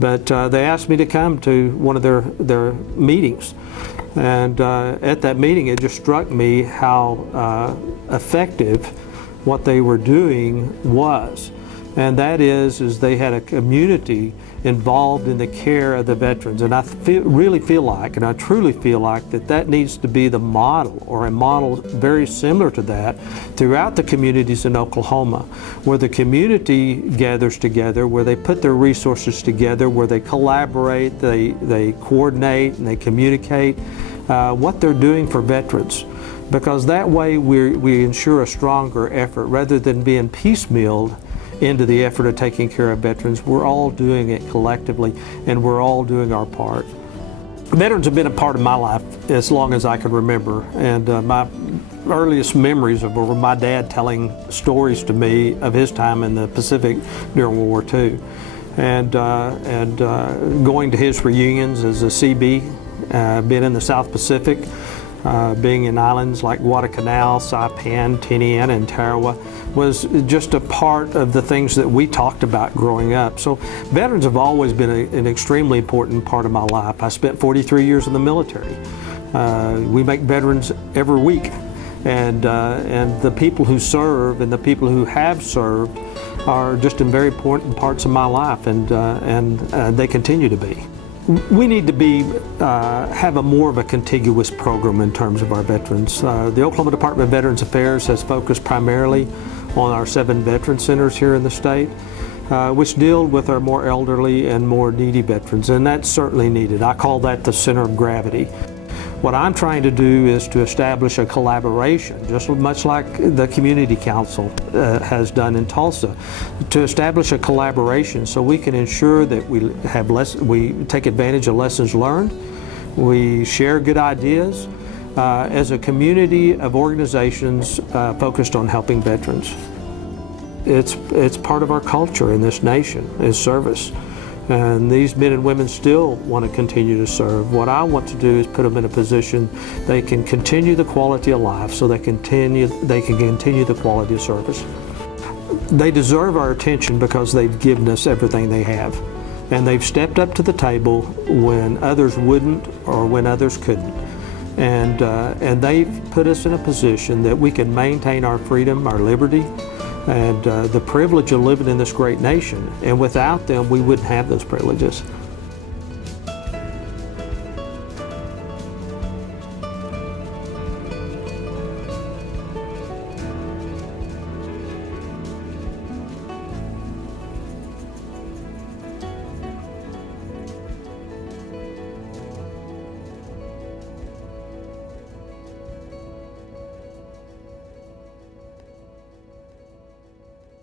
But they asked me to come to one of their meetings. And at that meeting, it just struck me how effective what they were doing was. And that is they had a community involved in the care of the veterans. And I really feel like, and I truly feel like, that needs to be the model, or a model very similar to that, throughout the communities in Oklahoma, where the community gathers together, where they put their resources together, where they collaborate, they coordinate, and they communicate what they're doing for veterans. Because that way we ensure a stronger effort, rather than being piecemealed into the effort of taking care of veterans. We're all doing it collectively, and we're all doing our part. Veterans have been a part of my life as long as I can remember, and my earliest memories were my dad telling stories to me of his time in the Pacific during World War II, and going to his reunions as a CB, being in the South Pacific, being in islands like Guadalcanal, Saipan, Tinian, and Tarawa was just a part of the things that we talked about growing up. So veterans have always been an extremely important part of my life. I spent 43 years in the military. We make veterans every week, and the people who serve and the people who have served are just in very important parts of my life, and they continue to be. We need to have more of a contiguous program in terms of our veterans. The Oklahoma Department of Veterans Affairs has focused primarily on our 7 veteran centers here in the state, which deal with our more elderly and more needy veterans, and that's certainly needed. I call that the center of gravity. What I'm trying to do is to establish a collaboration, just much like the Community Council has done in Tulsa, to establish a collaboration so we can ensure that we take advantage of lessons learned, we share good ideas as a community of organizations focused on helping veterans. It's part of our culture in this nation, is service. And these men and women still want to continue to serve. What I want to do is put them in a position they can continue the quality of life, so they can continue the quality of service. They deserve our attention because they've given us everything they have. And they've stepped up to the table when others wouldn't, or when others couldn't. And they've put us in a position that we can maintain our freedom, our liberty, and the privilege of living in this great nation. And without them, we wouldn't have those privileges.